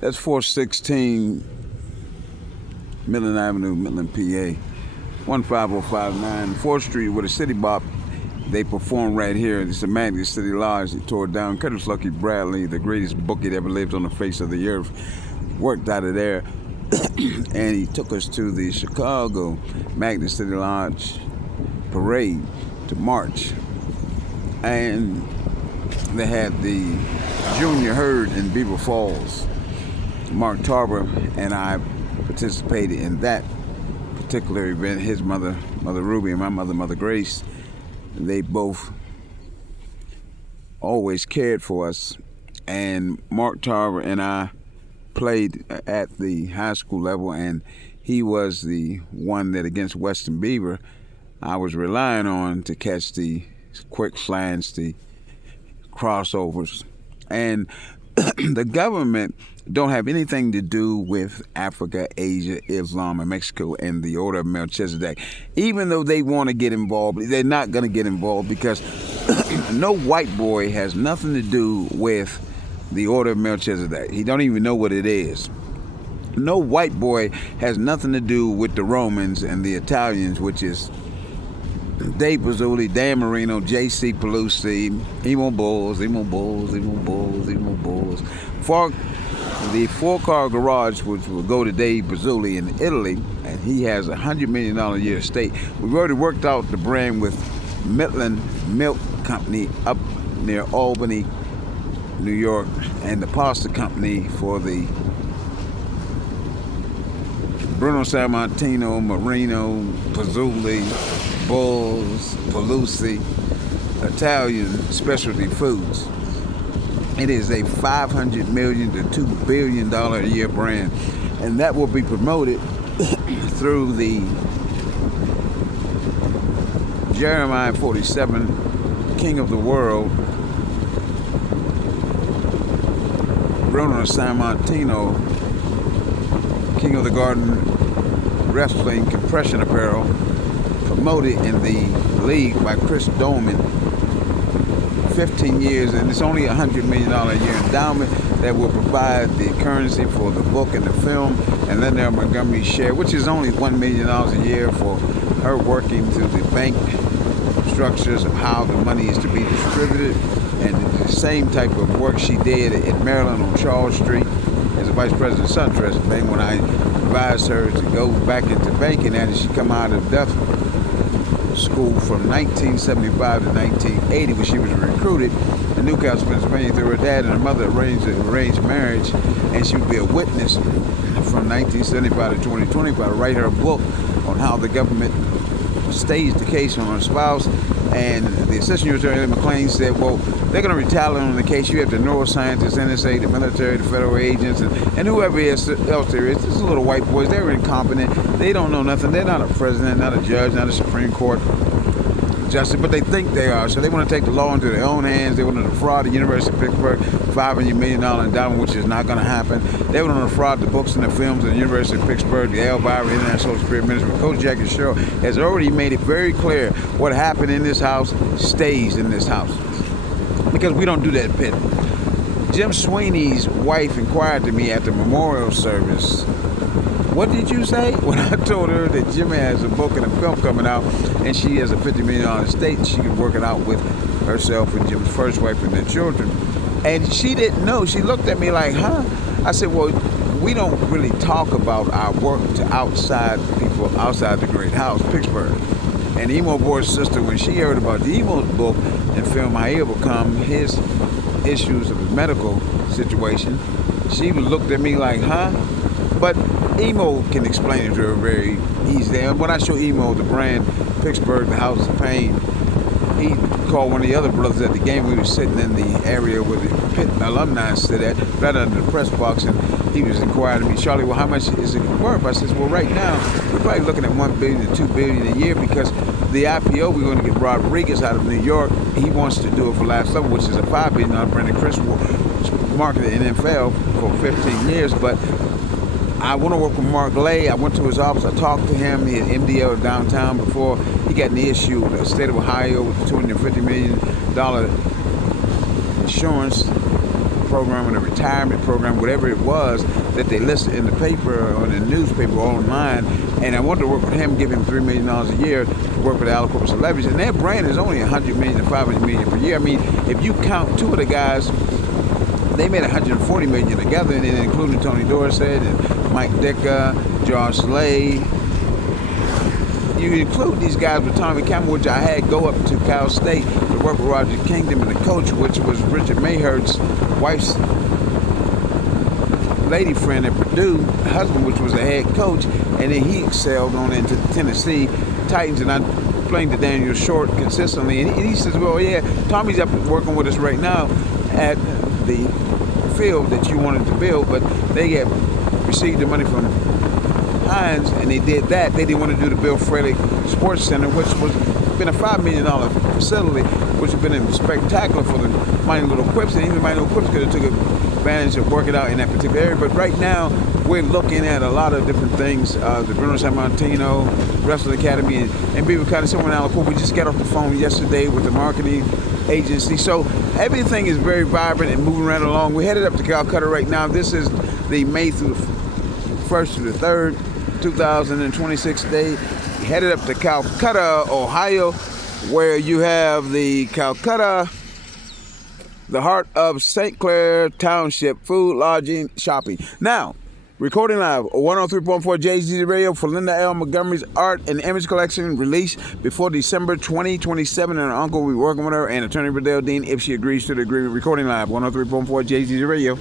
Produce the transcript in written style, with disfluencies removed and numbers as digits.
That's 416 Midland Avenue, Midland, PA. 15059 4th Street with a City Bop. They perform right here. It's the Magnet City Lodge. They tore it down. Curtis Lucky Bradley, the greatest bookie that ever lived on the face of the earth, worked out of there. And he took us to the Chicago Magnet City Lodge parade to march. And they had the Junior Herd in Beaver Falls. Mark Tarver and I participated in that particular event. His mother, Mother Ruby, and my mother, Mother Grace, they both always cared for us. And Mark Tarver and I played at the high school level, and he was the one that against Western Beaver I was relying on to catch the quick slants, the crossovers. And the government don't have anything to do with Africa, Asia, Islam, and Mexico and the Order of Melchizedek. Even though they want to get involved, they're not going to get involved because no white boy has nothing to do with the Order of Melchizedek. He don't even know what it is. No white boy has nothing to do with the Romans and the Italians, which is Dave Pizzoli, Dan Marino, J.C. Pelusi, Emo Bulls. The four-car garage, which will go to Dave Pizzoli in Italy, and he has $100 million a year estate. We've already worked out the brand with Midland Milk Company up near Albany, New York, and the pasta company for the Bruno Sammartino, Marino, Pizzoli, Bulls, Pelusi, Italian specialty foods. It is a $500 million to $2 billion a year brand, and that will be promoted through the Jeremiah 47, King of the World, Bruno Sammartino, King of the Garden Wrestling Compression Apparel, promoted in the league by Chris Dolman. 15 years, and it's only $100 million a year endowment that will provide the currency for the book and the film, and Linda L Montgomery share, which is only $1 million a year for her working through the bank structures of how the money is to be distributed, and the same type of work she did in Maryland on Charles Street as a vice president of SunTrust Bank when I advised her to go back into banking, and she come out of Duff School from 1975 to 1980 when she was recruited in Newcastle, Pennsylvania through her dad and her mother arranged marriage, and she would be a witness from 1975 to 2025 to write her a book on how the government staged the case on her spouse. And the Assistant U.S. Attorney McClain said, well, they're going to retaliate on the case. You have the neuroscientists, NSA, the military, the federal agents, and whoever else there is. These little white boys, they're incompetent. They don't know nothing. They're not a president, not a judge, not a Supreme Court justice, but they think they are. So they want to take the law into their own hands. They want to defraud the University of Pittsburgh $500 million endowment, which is not going to happen. They want to defraud the books and the films of the University of Pittsburgh, the Elvira International Spirit Ministry. Coach Jackie Sherrill has already made it very clear what happened in this house stays in this house, because we don't do that at Pitt. Jim Sweeney's wife inquired to me at the memorial service, what did you say? When I told her that Jimmy has a book and a film coming out, and she has a $50 million estate, she could work it out with herself and Jim's first wife and their children. And she didn't know. She looked at me like, huh? I said, well, we don't really talk about our work to outside people outside the great house, Pittsburgh. And Emo Boy's sister, when she heard about the Emo's book and film, how he overcome his issues of his medical situation, she looked at me like, huh? But Emo can explain it to her very easily. And when I show Emo the brand, Pittsburgh, the House of Pain, he called one of the other brothers at the game. We were sitting in the area where the Pitt alumni sit at, right under the press box, and he was inquiring to me, Charlie, well, how much is it worth? I said, well, right now, we're probably looking at $1 billion to $2 billion a year, because the IPO, we're going to get Rodriguez out of New York. He wants to do it for Last Level, which is a $5 billion brand that Chris marketed in NFL for 15 years, but I want to work with Mark Lay. I went to his office. I talked to him. He had MDL downtown before he got in the issue with the state of Ohio with the $250 million insurance program and a retirement program, whatever it was that they listed in the paper or in the newspaper or online. And I wanted to work with him, give him $3 million a year to work with Al Corporate Celebrities. And their brand is only $100 million to $500 million per year. I mean, if you count two of the guys, they made $140 million together, and then including Tony Dorsett and Mike Dicker, Josh Slay. You include these guys with Tommy Campbell, which I had go up to Cal State to work with Roger Kingdom, and the coach, which was Richard Mayhert's wife's lady friend at Purdue, husband, which was a head coach, and then he excelled on into the Tennessee Titans, and I playing to Daniel Short consistently, and he says, well, yeah, Tommy's up working with us right now at the field that you wanted to build, but they received the money from Hines, and they did that. They didn't want to do the Bill Frederick Sports Center, which was been a $5 million facility, which has been spectacular for the Mighty Little Quips, and even the Mighty Little Quips could have took advantage of working out in that particular area. But right now, we're looking at a lot of different things. The Bruno San Martino Wrestling Academy, and Beaver County, somewhere in Aliquippa. We just got off the phone yesterday with the marketing agency. So everything is very vibrant and moving right along. We're headed up to Calcutta right now. This is the May through the 1st to the 3rd, 2026 day. Headed up to Calcutta, Ohio, where you have the Calcutta, the heart of St. Clair Township, food, lodging, shopping. Now, recording live, 103.4 JZ Radio for Linda L Montgomery's art and image collection released before December 2027. And her uncle will be working with her and attorney Bradell Dean if she agrees to the agreement. Recording live, 103.4 JZ Radio.